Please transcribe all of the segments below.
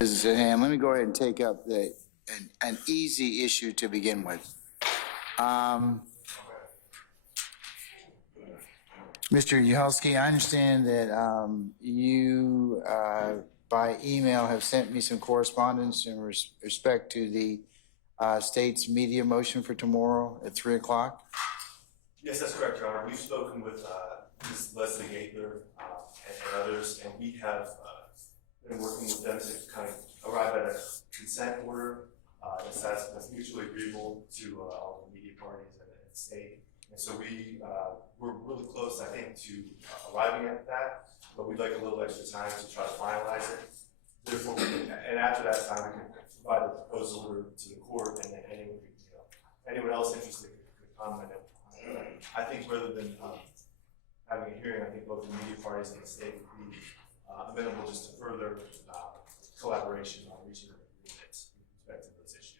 Business at hand. Let me go ahead and take up an easy issue to begin with. Mr. Uhalski, I understand that you, by email, have sent me some correspondence in respect to the state's media motion for tomorrow at 3 o'clock. Yes, that's correct, Your Honor. We've spoken with Ms. Leslie Gaither and others, and we have been working with them to kind of arrive at a consent order that's mutually agreeable to all the media parties and the state. And so we're really close, I think, to arriving at that, but we'd like a little extra time to try to finalize it. Therefore, and after that time, we can provide the proposed order to the court, and then anyone else interested could comment on it. I think rather than having a hearing, I think both the media parties and the state would be amenable just to further collaboration on reaching an agreement with respect to those issues.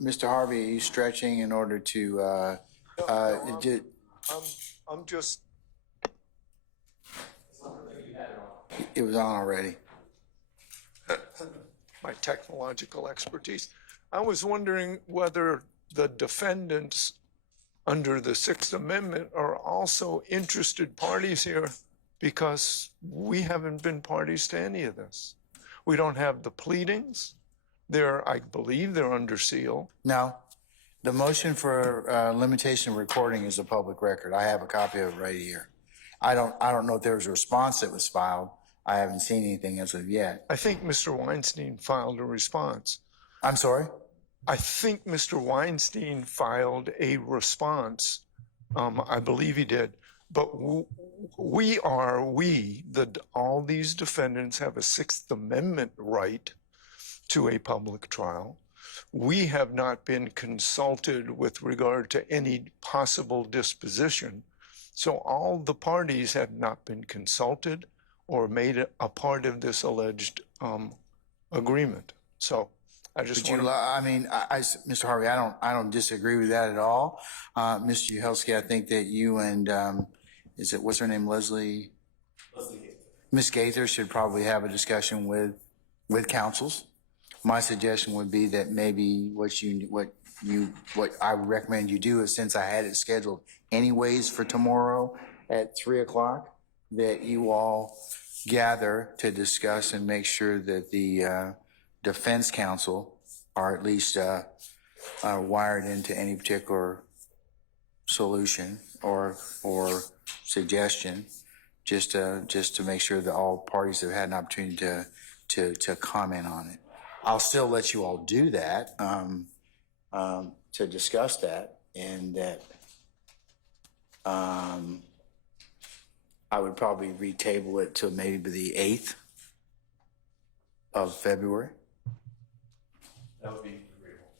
Mr. Harvey, are you stretching in order to? I'm just. It was on already. My technological expertise. I was wondering whether the defendants under the Sixth Amendment are also interested parties here, because we haven't been parties to any of this. We don't have the pleadings. I believe they're under seal. No, the motion for limitation of recording is a public record. I have a copy of it right here. I don't know if there was a response that was filed. I haven't seen anything as of yet. I think Mr. Weinstein filed a response. I'm sorry? I think Mr. Weinstein filed a response. I believe he did. But all these defendants have a Sixth Amendment right to a public trial. We have not been consulted with regard to any possible disposition. So all the parties have not been consulted or made a part of this alleged agreement. So I just want to... I mean, Mr. Harvey, I don't disagree with that at all. Mr. Uhalski, I think that you and, what's her name, Leslie? Leslie Gaither. Ms. Gaither should probably have a discussion with counsels. My suggestion would be that maybe what I would recommend you do is, since I had it scheduled anyways for tomorrow at 3 o'clock, that you all gather to discuss and make sure that the defense counsel are at least wired into any particular solution or suggestion, just to make sure that all parties have had an opportunity to comment on it. I'll still let you all do that, to discuss that, and that I would probably retable it to maybe the 8th of February. That would be agreeable.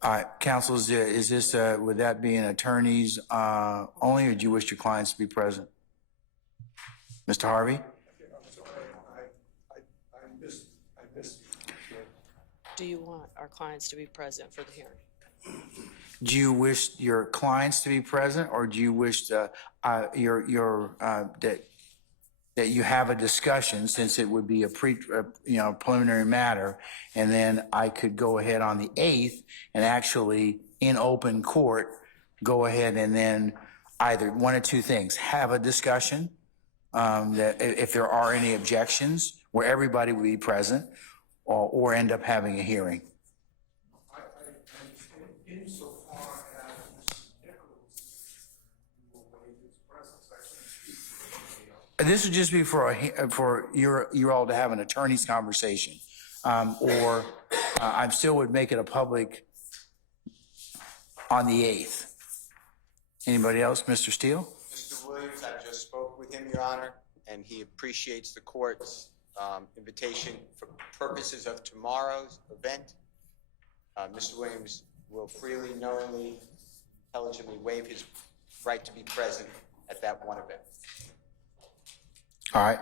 All right, counsel, is this, would that be an attorneys only, or do you wish your clients to be present? Mr. Harvey? I'm sorry, I missed. Do you want our clients to be present for the hearing? Do you wish your clients to be present, or do you wish that you have a discussion, since it would be a preliminary matter, and then I could go ahead on the 8th and actually in open court go ahead and then either one or two things: have a discussion that if there are any objections, where everybody would be present, or end up having a hearing. I understand insofar as Mr. Nichols will waive his presence. This would just be for you all to have an attorney's conversation, or I still would make it a public on the 8th. Anybody else? Mr. Steele? Mr. Williams, I just spoke with him, Your Honor, and he appreciates the court's invitation for purposes of tomorrow's event. Mr. Williams will freely, knowingly, intelligently waive his right to be present at that one event. All right.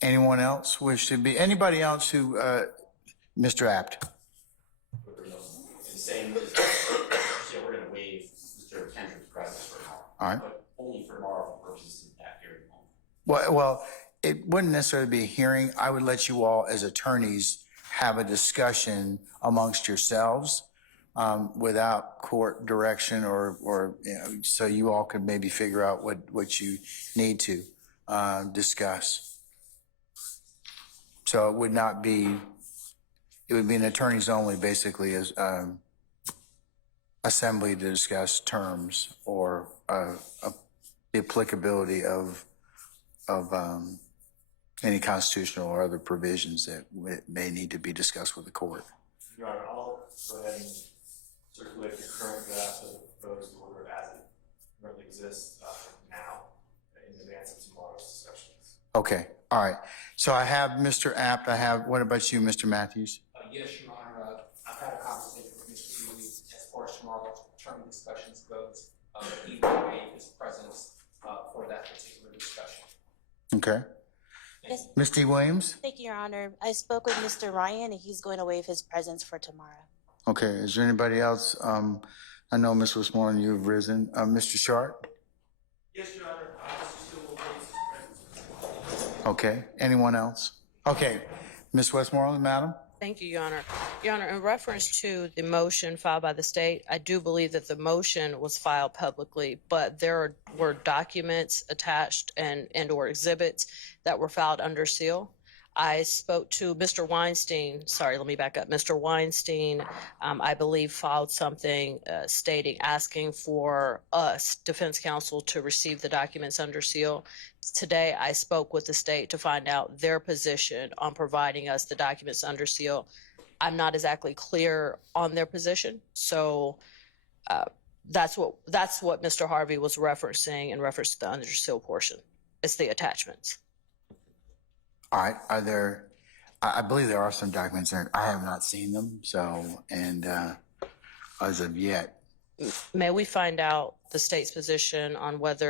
Anyone else wish to be, anybody else who, Mr. Apt? And saying is, yeah, we're gonna waive Mr. Kendrick's presence for now. All right. But only for tomorrow for purposes of that hearing only. Well, it wouldn't necessarily be a hearing. I would let you all, as attorneys, have a discussion amongst yourselves without court direction or you know, so you all could maybe figure out what you need to discuss. So it would not be, it would be an attorneys only, basically, as assembly to discuss terms or the applicability of any constitutional or other provisions that may need to be discussed with the court. Your Honor, I'll go ahead and circulate the current draft of the proposed order as it currently exists now in advance of tomorrow's discussions. Okay, all right. So I have Mr. Apt. What about you, Mr. Matthews? Yes, Your Honor. I've had a conversation with Mr. Lee as far as tomorrow's term discussions goes. He will waive his presence for that particular discussion. Okay. Yes. Ms. T. Williams? Thank you, Your Honor. I spoke with Mr. Ryan, and he's going to waive his presence for tomorrow. Okay, is there anybody else? I know, Ms. Westmoreland, you've risen. Mr. Sharp? Yes, Your Honor. Mr. Steele will waive his presence. Okay, anyone else? Okay, Ms. Westmoreland, madam? Thank you, Your Honor. Your Honor, in reference to the motion filed by the state, I do believe that the motion was filed publicly, but there were documents attached and or exhibits that were filed under seal. I spoke to Mr. Weinstein. Sorry, let me back up. Mr. Weinstein, I believe, filed something asking for us, defense counsel, to receive the documents under seal. Today, I spoke with the state to find out their position on providing us the documents under seal. I'm not exactly clear on their position, so that's what Mr. Harvey was referencing in reference to the under seal portion. It's the attachments. All right, I believe there are some documents there. I have not seen them, so, and as of yet. May we find out the state's position on what's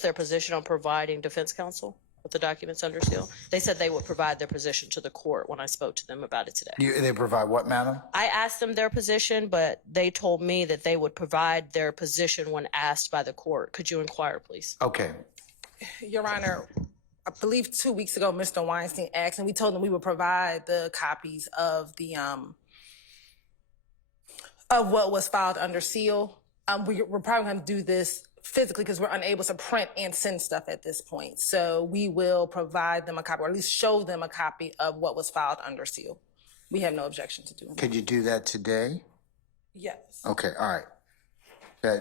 their position on providing defense counsel with the documents under seal? They said they would provide their position to the court when I spoke to them about it today. They provide what, madam? I asked them their position, but they told me that they would provide their position when asked by the court. Could you inquire, please? Okay, Your Honor, I believe 2 weeks ago, Mr. Weinstein asked, and we told him we would provide the copies of the of what was filed under seal. We're probably going to do this physically because we're unable to print and send stuff at this point. So we will provide them a copy, or at least show them a copy of what was filed under seal. We have no objection to doing that. could you do that today? Yes. Okay, all right.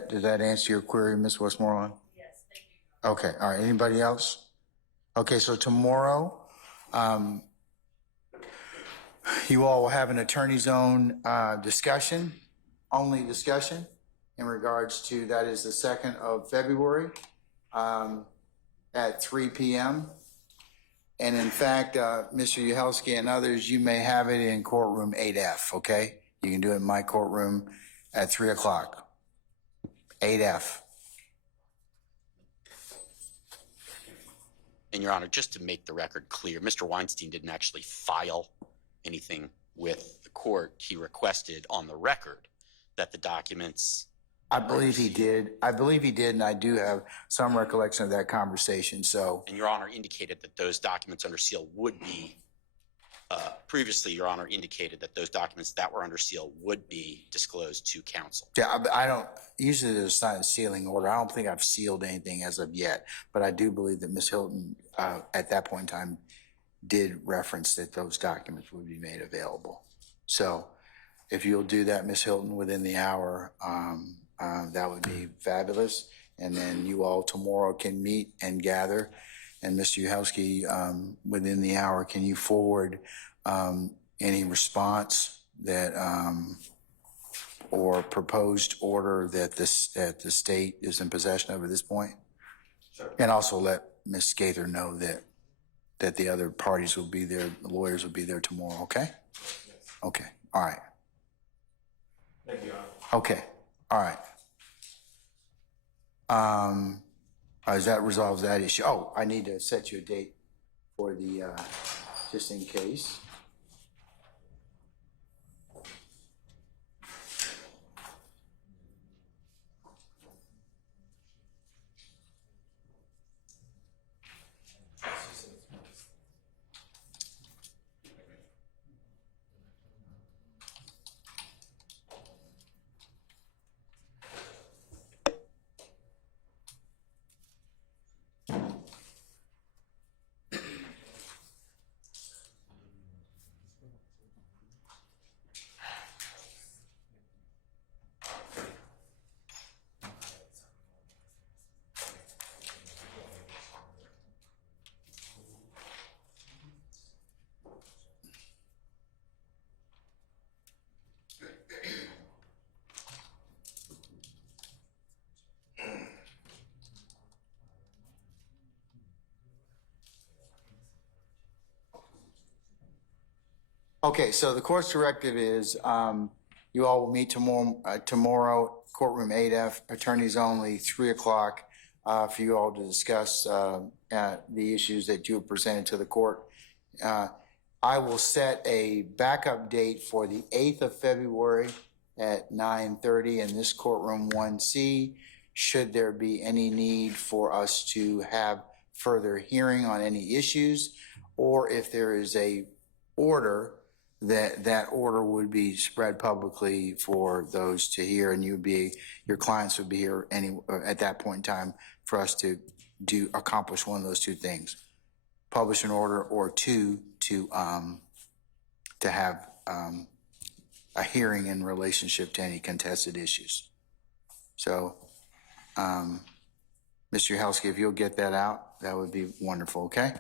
Does that answer your query, Ms. Westmoreland? Yes, thank you. Okay, all right. Anybody else? Okay, so tomorrow, you all will have an attorney's own discussion, only discussion in regards to, that is the 2nd of February at 3 p.m. And in fact, Mr. Uhelski and others, you may have it in courtroom 8F, okay? You can do it in my courtroom at 3 o'clock, 8F. And Your Honor, just to make the record clear, Mr. Weinstein didn't actually file anything with the court. He requested on the record that the documents. I believe he did. And I do have some recollection of that conversation, so. And Your Honor indicated that those documents under seal would be, previously, Your Honor indicated that those documents that were under seal would be disclosed to counsel. Yeah, I don't, usually there's a sealing order. I don't think I've sealed anything as of yet, but I do believe that Ms. Hilton, at that point in time, did reference that those documents would be made available. So if you'll do that, Ms. Hilton, within the hour, that would be fabulous. And then you all tomorrow can meet and gather. And Mr. Uhelski, within the hour, can you forward any response that or proposed order that that the state is in possession of at this point? Sure. And also let Ms. Gaither know that the other parties will be there, the lawyers will be there tomorrow, okay? Yes. Okay, all right. Thank you, Your Honor. Okay, all right. That resolves that issue. Oh, I need to set you a date for the, just in case. Okay, so the court's directive is, you all will meet tomorrow, courtroom 8F, attorneys only, 3 o'clock, for you all to discuss, the issues that you have presented to the court. I will set a backup date for the 8th of February at 9:30 in this courtroom 1C. Should there be any need for us to have further hearing on any issues, or if there is a order, that order would be spread publicly for those to hear, and your clients would be here at that point in time for us to accomplish one of those two things: publish an order, or two, to have a hearing in relationship to any contested issues. So, Mr. Yahelski, if you'll get that out, that would be wonderful, okay?